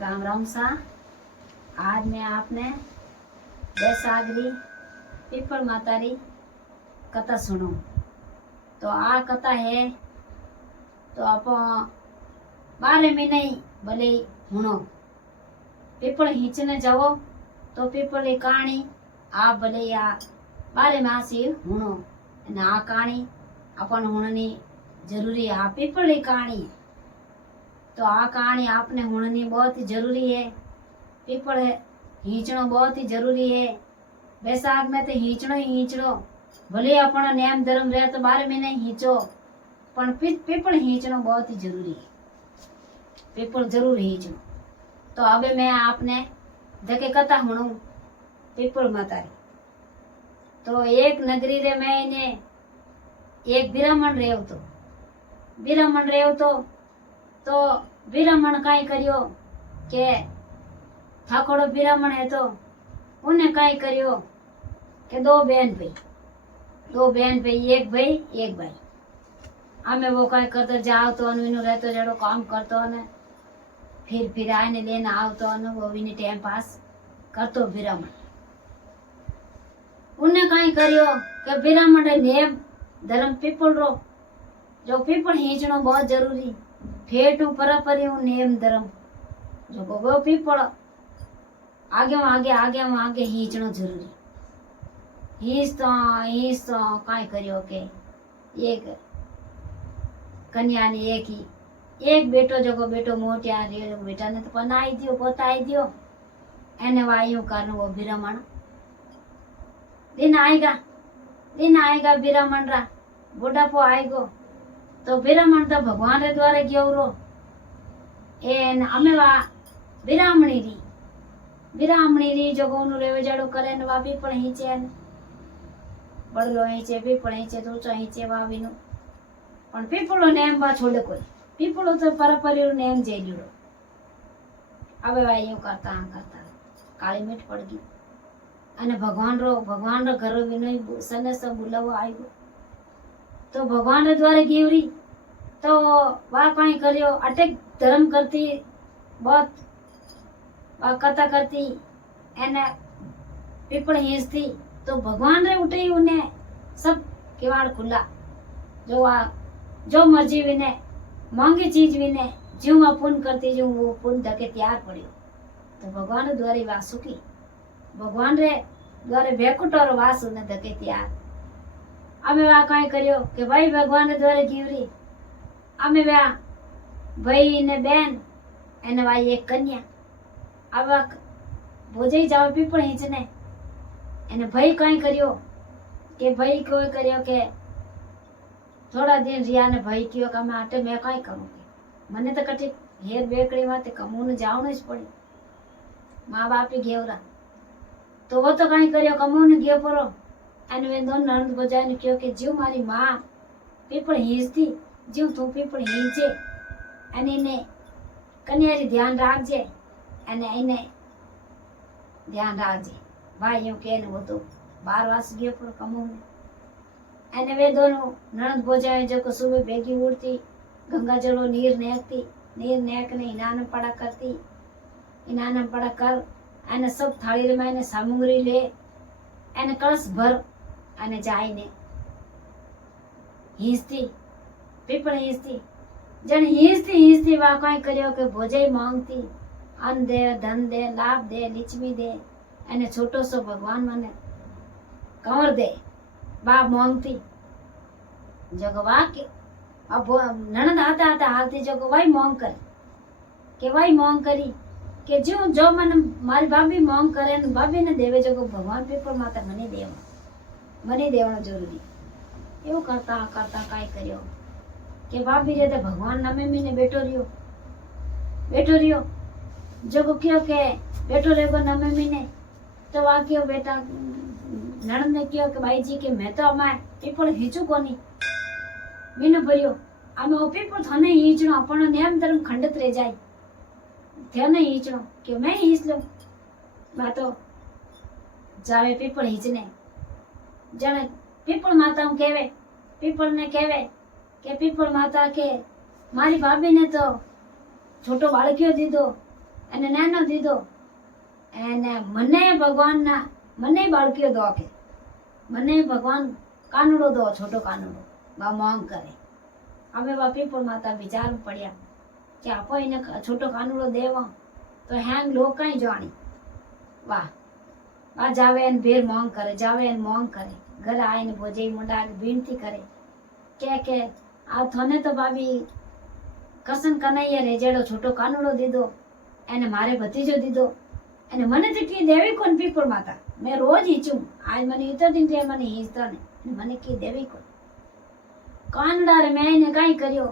राम राम सा। आज मैं आपने बैसागरी पीपल माता री कथा सुनो। तो आ कथा है तो आप 12 महीने भले हुणो। पीपल हिंचने जाओ तो पीपल की कहानी आप भले या 12 मास ही हुणो। आ कहानी अपन हुणनी जरूरी है। आ पीपल की कहानी है तो आ कहानी आपने हुणनी बहुत ही जरूरी है। पीपल है हिंचनो बहुत ही जरूरी है। बैसाख में तो हिंचनो ही हिंचनो। भले अपना नियम धर्म रहे तो 12 महीने हिंचो पण पीपल हिंचनो बहुत ही जरूरी है। पीपल जरूर हिंचनो। तो अब मैं आपने जके कथा हुणू पीपल माता री। तो एक नगरी रे में इन्हें एक ब्राह्मण रेव तो ब्राह्मण काई करियो के थाकोड़ो ब्राह्मण है तो उन्हें काई करियो के दो बहन भाई एक भाई आमे वो काई करते जाओ तो अनु रहतो जड़ो काम करतो ने फिर आने लेने आवतो अनु वो विनी टाइम पास करतो ब्राह्मण। उन्हें काई करियो के ब्राह्मण रे नेम धर्म पीपल रो जो पीपल हिंचनो बहुत जरूरी। ठेठ परपरी नेम धर्म जो वो पीपल आगे हिंचनो जरूरी। हिंच तो काई करियो के एक कन्या ने एक बेटो जो बेटो मोटिया रे बेटा ने तो पनाई दियो पोताई दियो एने वायु कारण वो ब्राह्मण दिन आएगा ब्राह्मण रा बुढ़ापो आएगो तो ब्राह्मण तो भगवान रे द्वारे गयो एन अमे वा ब्राह्मणी री जो गोनु रेवे जड़ो करे ने वा पीपल हिंचे ने बड़लो हिंचे पीपल हिंचे तो ऊंचो हिंचे वा विनु पण पीपलो नेम बा छोड़े कोई पीपलो तो परपरी रो नेम जेलियो। अबे वा यूं करता काली मीठ पड़ गई अने भगवान रो घर विनय सने सब बुलावो आयो तो भगवान रे द्वारे गिवरी तो वा काई करियो अटक धर्म करती बहुत वा कथा करती एने पीपल हिंचती तो भगवान रे उठे उन्हें सब किवाड़ खुला जो मर्जी विने मांगी चीज विने जो वा पुण्य करती जो वो पुण्य धके तैयार पड़ियो तो भगवान द्वारे वासुकी भगवान रे द्वारे बेकुटोर वास ने धके तैयार। अमे वा काई करियो के भाई भगवान द्वारे जीवरी अमे वा भाई ने बेन एने वाई एक कन्या अब भोजे जाओ पीपल हिंचने एने भाई काई करियो के भाई कोई करियो के थोड़ा दिन रिया ने भाई कियो के मैं आटे मैं काई करूंगी मने तो कटी हेर बेकड़ी माते कमून जावणो ज पड़ी माँ बाप घेवरा तो वो तो काई करियो कमून गयो परो एने वे दोन नंद बजाने क्यों के जीव मारी माँ पीपल हिंचती जीव तू पीपल हिंचे एने ने कन्यारी ध्यान राखजे एने इने ध्यान राखजे भाई यूं के वो तो 12 वर्ष गयो पर कमून एने वे दोनों नंद बजाए जो सुबह भेगी उड़ती गंगा जलो नीर नेक ने इनान पड़ा करती इनान पड़ा कर एने सब थाली रे में सामग्री ले एने कलश भर अने जाईने हिंचती पीपल हिंचती जन हिंचती वा काई करियो के भोजे मांगती अन्न दे धन दे लाभ दे लिचमी दे एने छोटो सो भगवान माने कंवर दे बाप मांगती जगो वा के अब ननद आता हालती जगो वाई मांग कर के वाई मांग करी के जो मन मारी भाभी मांग करे ने भाभी ने देवे जगो भगवान पीपल माता मने देवनो जरूरी। एवं करता काई करियो के भाभी रे ते भगवान नमे मीने बैठो रियो जगो क्यों के बैठो रेगो नमे मीने तो वा क्यों बेटा नणंद ने क्यों के भाई जी के मैं तो अमाय पीपल हिंचू कोनी मीने भरियो आमे ओ पीपल थने हिंचनो अपनो नियम धर्म खंडित रह जाए थे नहीं हिंचनो कि मैं हिंच लूं बा तो जावे पीपल हिंचने जने पीपल माता पीपल ने कहवे के पीपल माता के मारी भाभी ने तो छोटो बाळकियो दीधो એને નાનો દીધો એને મને ભગવાનના મને બાળકીઓ દો કે મને ભગવાન કાનડો દો, છોટો કાનડો બા માંગ કરે. અમે બા પીપળ માતા વિચાર પડ્યા કે આપો એને છોટો કાનડો દેવા તો હેંગ લોક કઈ જાણી. વાહ બા જાવે એને ભેર માંગ કરે, જાવે એને માંગ કરે, ઘરે આવીને ભોજઈ મુંડા વિનતી કરે કે આ થને તો ભાભી કસન કનૈયા રેજેડો છોટો કાનડો દીધો, એને મારે ભતીજો દીધો, અને મને તો કી દેવી કોણ પીપળ માતા. મેં રોજ હીચું, આજ મને ઈતો દીધે મને હીચતા ને મને કી દેવી કોણ. કાનડા રે મેં એને કઈ કર્યો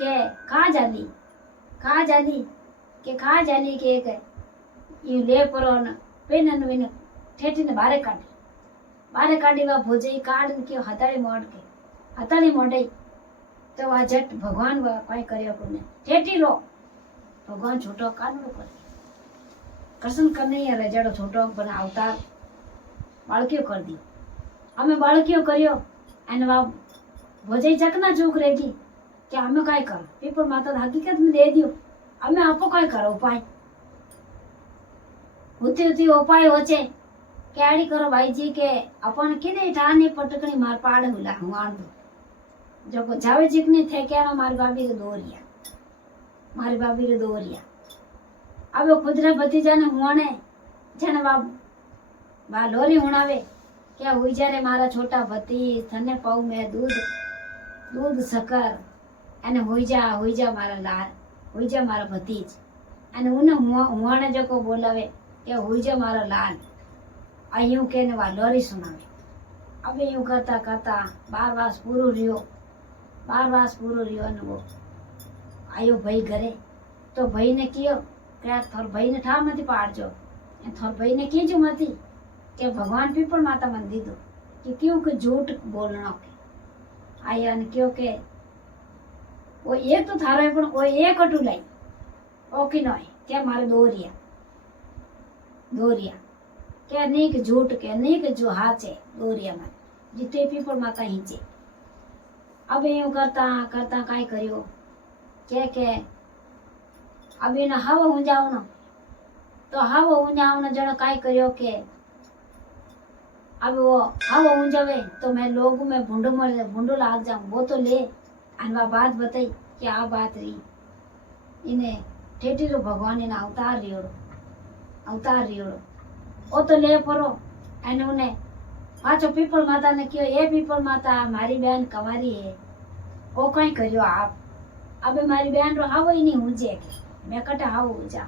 કે ખા જાલી કે ખા જાલી કે ઈ લે પરો ને પેન વિને ઠેઠીને બારે કાઢી વા ભોજઈ કાઢ ને કયો હતાળી મોઢે તો આ જટ ભગવાન કઈ કર્યો કોને ઠેઠી લો. ભગવાન છોટો કાનડો કરે, કૃષ્ણ કનૈયા રજાડો છોટો પણ અવતાર બાળકીઓ કરી દી. અમે બાળકીઓ કર્યો એને વા ભોજઈ ચકના ચૂક રેગી કે અમે કઈ કરો. પીપળ માતા હકીકત में દે दियो, અમે આપો કઈ કરો ઉપાય. होती उपाय होचे કે આડી કરો ભાઈજી કે अपन किने ठाने पटकनी मार पाड़ हुला हुआण दो जो जावे जिकने थे के मारी भाभी रे दोरिया अब खुदरा भतीजा ने हुआणे जने बा लोरी हुणावे क्या हुई जा रे मारा छोटा भती थने पाऊ में दूध शक्कर અને हुई जा मारा लाल हुई जा मारा भतीज અને ઉને હુવાણે જો કો બોલાવે કે हुई जा मारा लाल आ यूं के ने वा लोरी सुनावे. अब यूं करता करता 12 वास पूरो रियो ने वो आयो भाई घरे तो भाई ने कियो क्या थोर भाई ने ठा मती पाड़जो थोर भाई ने कीजो मती के भगवान पीपल माता मन दीदो कि क्यों के झूठ बोलना के आया ने क्यों के वो एक तो थारो पण वो एक अटू लाई ओके नय के मारे दोरिया के नहीं के झूठ के नहीं के जो हाथ है दोरिया में जिते पीपल माता हीचे. अब यूं करता करता काई करियो के अब इन हवा ऊंजाव न तो हवा ऊंजाव न जण काई करियो के अब वो हवा ऊंजावे तो मैं लोगों में भूंडो लाग जाऊं वो तो ले अनवा बात बताई कि आ बात रही इन्हें ठेठी रो भगवान इन्हें अवतार रियोड़ो ओ तो ले परो एने उने पाछो पीपल माता ने कहो ए पीपल माता मारी बहन कमारी है ओ कई करियो आप अबे मारी बहन रो हावो ही नहीं हुजे के मैं कटे हावो हुजा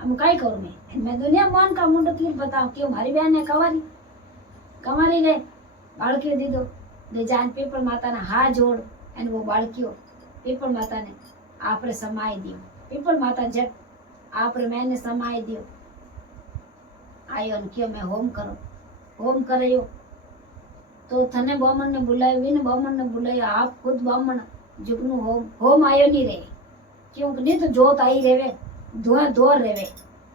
हम कई करूं मैं दुनिया मान का मुंडो कीर बताओ क्यों मारी बहन ने कमारी रे बाळकियो दीदो ले जान पीपल माता ने हाथ जोड़ एने वो बाळकियो पीपल माता ने आपरे समाई दियो. पीपल माता जट आपरे मैंने समाई दियो आयो ने क्यों मैं होम करयो तो थने बामण ने बुलायो विन बामण ने बुलायो आप खुद बामण जुगनु होम आयो नहीं रे क्यों नहीं तो जोत आई रेवे धुआं दूर रेवे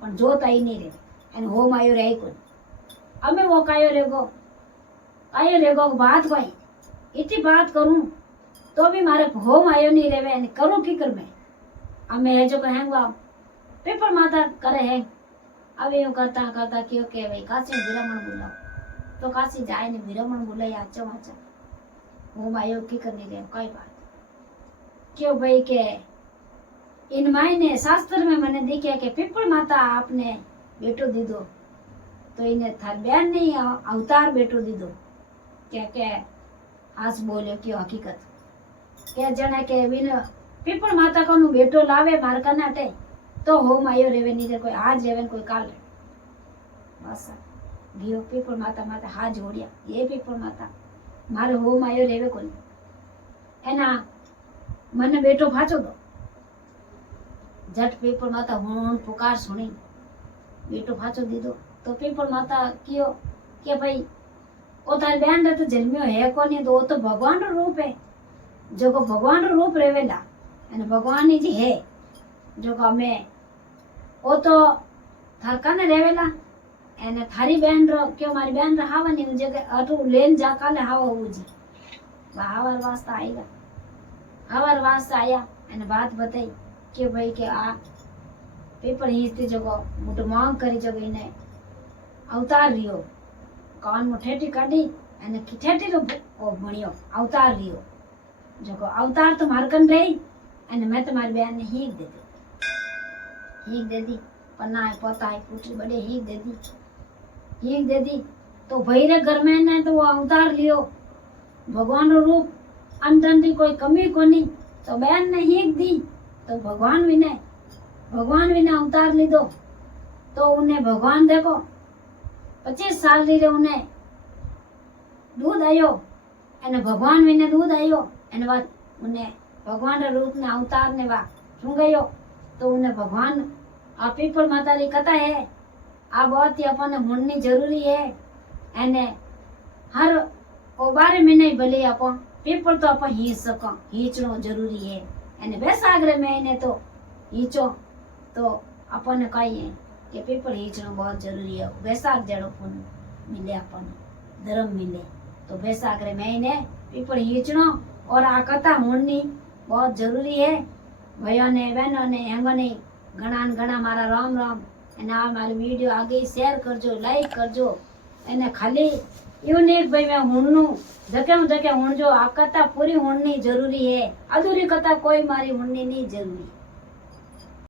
पण जोत आई नहीं रेवे एन होम आयो रे कोई. अमे वो कायो रेगो बात कोई इतनी बात करूं तो भी मारे होम आयो नहीं रेवे एन करूं की कर मैं अमे है जो कहेंगा पीपल माता करे है. अब यूं करता करता क्यों के भाई काशी विरमण बुलाओ तो काशी जाए ने विरमण बुलाई आचो होम आयो की करनी रे कोई बात क्यों भाई के इन मायने शास्त्र में मैंने देखा कि पीपल माता आपने बेटो दीदो तो इन्हें थार बहन ने अवतार बेटो दीदो क्या क्या हास बोलो क्यों हकीकत क्या जने के विन पीपल माता को बेटो लावे मार कनाटे तो होम आयो रेवे नहीं कोई आज रेवे कोई काल रे बस गियो पीपल माता माता हाथ जोड़िया ये पीपल माता मारे होम आयो रेवे कोई एना मन बेटो फाचो दो जट पीपल माता हुन पुकार सुनी बेटो फाचो दीदो तो पीपल माता कियो के भाई ओ तारी बहन रे तो जन्मियो है कोनी तो तो भगवान रो रूप है जो को भगवान रो रूप रेवेला अने भगवान ही जी है जो को हमें ओ तो थार कने रेवेला एने थारी बहन रो क्यों मारी बहन रो हावनी जगह अटू लेन जा काले हावा होजी हावर वास्ता आया एने बात बताई कि भाई के आ पीपल हींचती जगो मोटो मांग करी जगो इने अवतार रियो कान में ठेठी काढी अने ठेठी रो भणियो अवतार रियो जगो अवतार तो मार कन रही अने मैं तुम्हारी बहन ने हीक दे दी पन्ना है पोता है पूछड़ी बड़े हीक दे दी तो भाई रे घर में ने तो वो अवतार लियो भगवान रो रूप अंदर दी कोई कमी कोनी तो बहन ने हीक दी तो भगवान विने अवतार लीधो तो उन्हें भगवान देखो 25 साल री रे उन्हें दूध आयो एने भगवान विने दूध आयो एने बाद उन्हें भगवान रे रूप ने अवतार ने वा सुंगयो तो उन्हें भगवान आ पीपल माता री कथा है आ बहुत ही अपन होनी जरूरी है एने हर ओ 12 महीने भले अपन पीपल तो अपन हीच सको हीचनो जरूरी है एने बैसागरे में इन्हें तो हीचो तो अपन कही है कि पीपल हीचनो बहुत जरूरी है बैसाख जड़ो पुण्य मिले अपन धर्म मिले तो बैसागरे महीने पीपल हीचनो और आ कथा होनी बहुत जरूरी है भाइयों ने बहनों ने हेंगो ने घना मारा राम राम एने आ मारी वीडियो आगे शेयर करजो लाइक करजो एने खाली એવું નહીં ભાઈ मैं હુણનું ધકે હુણજો આ કથા પૂરી હુણની જરૂરી है अधूरी कथा कोई मारी हुणनी नहीं जरूरी।